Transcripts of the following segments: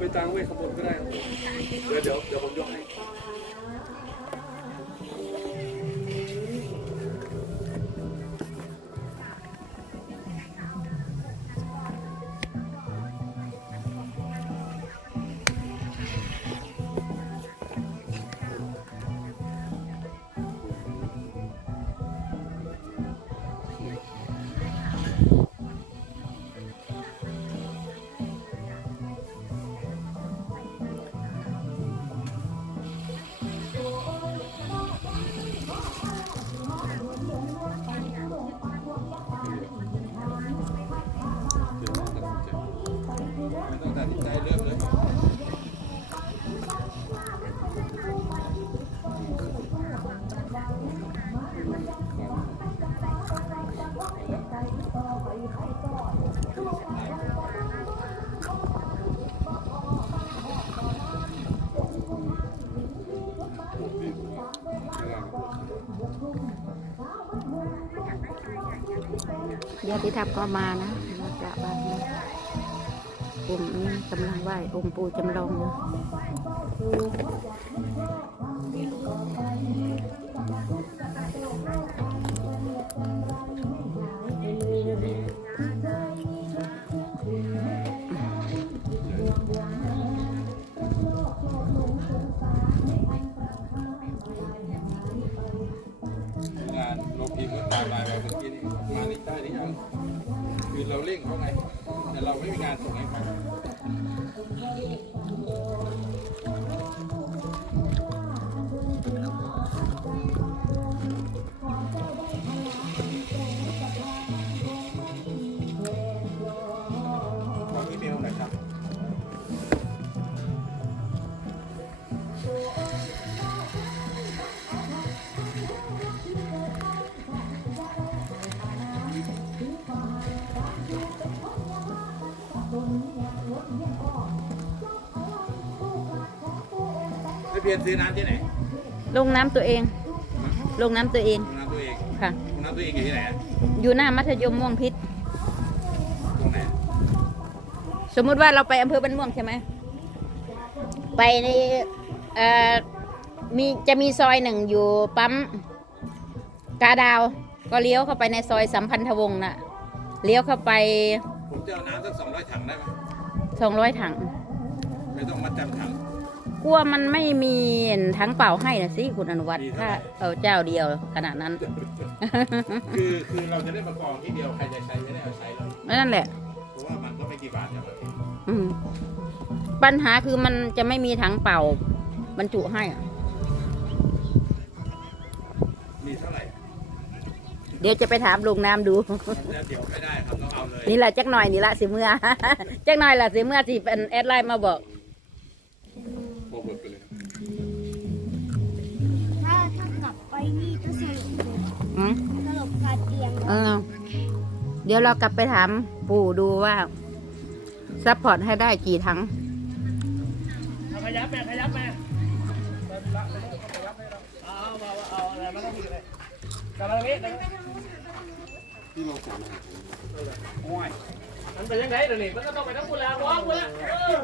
ไปตังไว้ข้างบนก็ได้ เดี๋ยวเดี๋ยวเดี๋ยวผมยกให้ ญาติธรรมก็มานะมากระบไหว้นะผมกำลังไหวองค์ปู่จำลองนะ เราเร่งเขาไง แต่เราไม่มีงานส่งให้เขา เปลี่ยนซื้อน้ำที่ไหนลงน้ำตัวเอง ลงน้ำตัวเองน้ำตัวเองค่ะ น้ำตัวเองอยู่ที่ไหนอะอยู่หน้ามัธยมม่วงพิษ ตรงไหนสมมุติว่าเราไปอำเภอบ้านม่วงใช่ไหม ไปในเอ่อมีจะมีซอยหนึ่งอยู่ปั๊มกาดาว ก็เลี้ยวเข้าไปในซอยสัมพันธวงศ์น่ะ เลี้ยวเข้าไปผมจะเอาน้ำสักสองร้อยถังได้ไหมสองร้อยถัง ไม่ต้องมัดจำถัง กลัวมันไม่มีทั้งเปล่าให้นะสิคุณอนุวัฒน์มีเท่าถ้าไหร่เอาเจ้าเดียวขนาดนั้น คือคือเราจะได้มากองที่เดียวใครจะใช้ไม่ได้เอาใช้เลยนั่นแหละเพราะว่ามันก็ไม่กี่บาทครับอืมปัญหาคือมันจะไม่มีถังเป่าบรรจุให้อะมีเท่าไหร่เดี๋ยวจะไปถามลุงน้ำดูแล้วเดี๋ยวไม่ได้ครับต้องเอาเลยนี่แหละจักหน่อยนี่ละสิเมื่อจักหน่อยละสิเมื่อที่เป็นแอดไลน์มาบอก ดี๋ยวเรากลับไปถามปู่ดูว่าซัพพอร์ตให้ได้กี่ถังขยับแม่ขยับแม่เอาเอาเอาอะไรมาต้องมีเลยกำลังนี้ที่เราสั่งโอ้ยมันเป็นยังไงเดี๋ยวนี้มันก็ต้องไปทั้งบุญแล้วร้องบุญแล้วเออ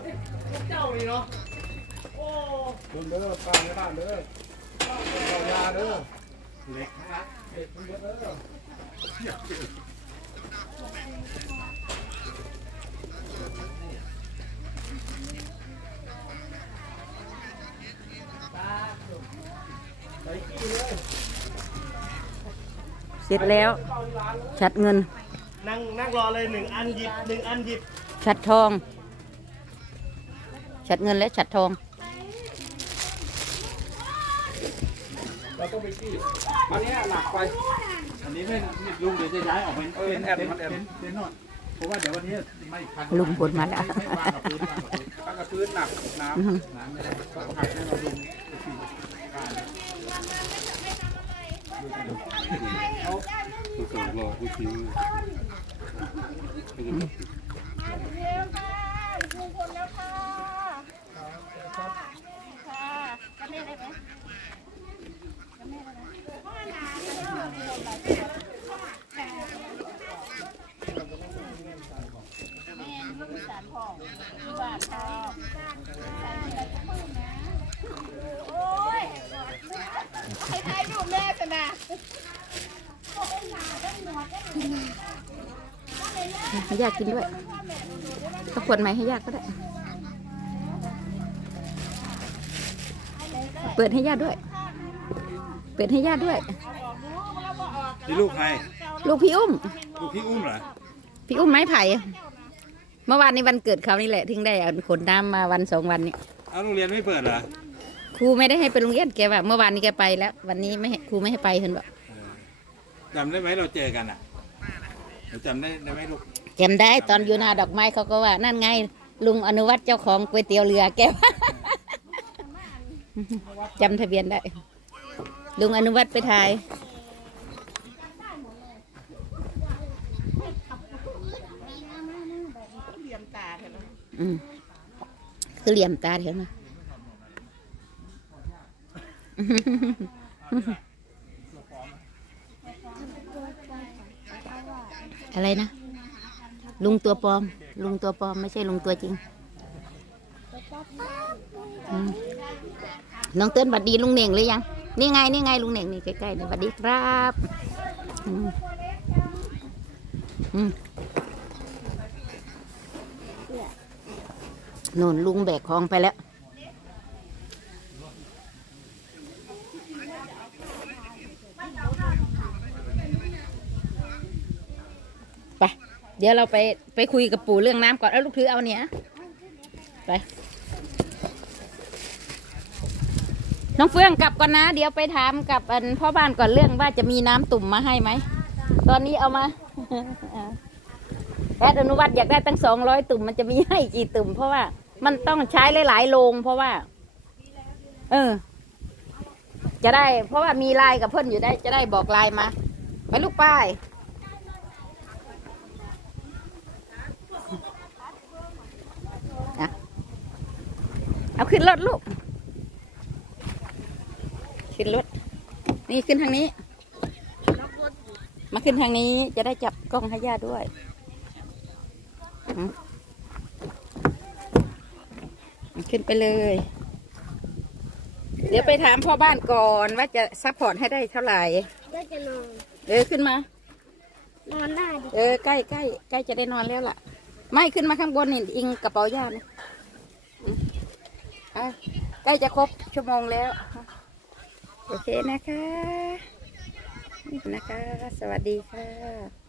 เจ้านี่เนาะโอ้คุณเด้อตามในบ้านเด้อเอยาเด้อเล็กนะเด็กคุณเด้อ เสร็จแล้ว ชัดเงิน นั่งนั่งรอเลยหนึ่งอันหยิบหนึ่งอันหยิบ ชัดทอง ชัดเงินและชัดทอง เราต้องไปกี้อันนี้หนักไป อันนี้ไม่ลุงเดี๋ยวจะย้ายออกเป็นเป็นแอดมันแอดเป็นนอนเพราะว่าเดี๋ยววันนี้ไม่พันลุงพลมาแล้วไม่วางกับพื้นวางกับพื้นหนักน้ำน้ำไม่ได้ก็หักให้เราลุงสี่การผู้ส่งรอผู้ทิ้งเร็วค่ะลุงพลแล้วค่ะค่ะจำได้ไหม ใครใครอยู่แม่สนะให้ยากกินด้วยก็ขวดใหม่ให้ยากก็ได้ เปิดให้ญาติด้วย เปิดให้ญาติด้วย นี่ลูกใครลูกพี่อุ้ม ลูกพี่อุ้มเหรอพี่อุ้มไม้ไผ่ เมื่อวานนี้วันเกิดเขานี่แหละถึงได้เอาขนน้ำมาวันสองวันนี้เอาโรงเรียนไม่เปิดเหรอครูไม่ได้ให้ไปโรงเรียนแกว่าเมื่อวานนี้แกไปแล้ว วันนี้ไม่ให้ครูไม่ให้ไปเห็นบอกจำได้ไหมเราเจอกันอะเราจำได้ได้ไหมลูกจำได้ตอนอยู่หนาดอกไม้เขาก็ว่า นั่นไง ลุงอนุวัฒน์เจ้าของก๋วยเตี๋ยวเรือแกว่าจำทะเบียนได้ ลุงอนุวัฒน์ไปถ่าย อืมคือเหลี่ยมตาเห็นไหอะไรนะ ลุงตัวปลอม ลุงตัวปลอมไม่ใช่ลุงตัวจริงน้องเติ้ลบัดดีลุงเหน่งหรือยัง นี่ไงนี่ไงลุงเหน่งนี่ใกล้ๆนี่บัดดีครับ อืมอืมโน่นลุงแบกของไปแล้ว ไป เดี๋ยวเราไปไปคุยกับปู่เรื่องน้ำก่อน เอาลูกถือเอาเนี่ย ไป น้องเฟื่องกลับก่อนนะ เดี๋ยวไปถามกับอันพ่อบ้านก่อนเรื่องว่าจะมีน้ำตุ่มมาให้ไหม ตอนนี้เอามาแอดอนุวัตอยากได้ตั้งสองร้อยตุ่มมันจะมีให้กี่ตุ่มเพราะว่า มันต้องใช้หลายๆโรงเพราะว่า เออ จะได้ เพราะว่ามีลน์กับเพื่อนอยู่ได้ จะได้บอกลน์มาไปลูกป้ายเอาขึ้นรถลูก ขึ้นรถ นี่ขึ้นทางนี้ มาขึ้นทางนี้จะได้จับกล้องให้ย่าด้วยอื ขึ้นไปเลย เดี๋ยวไปถามพ่อบ้านก่อนว่าจะซัพพอร์ตให้ได้เท่าไหร่ก็จะนอนเออขึ้นมา นอนหน้าดิเออใกล้ใกล้ใกล้จะได้นอนแล้วล่ะ ไม่ขึ้นมาข้างบนนี่อิงกระเป๋าย่านี่อืมอะใกล้จะครบชั่วโมงแล้ว โอเคนะคะนี่นะคะ สวัสดีค่ะ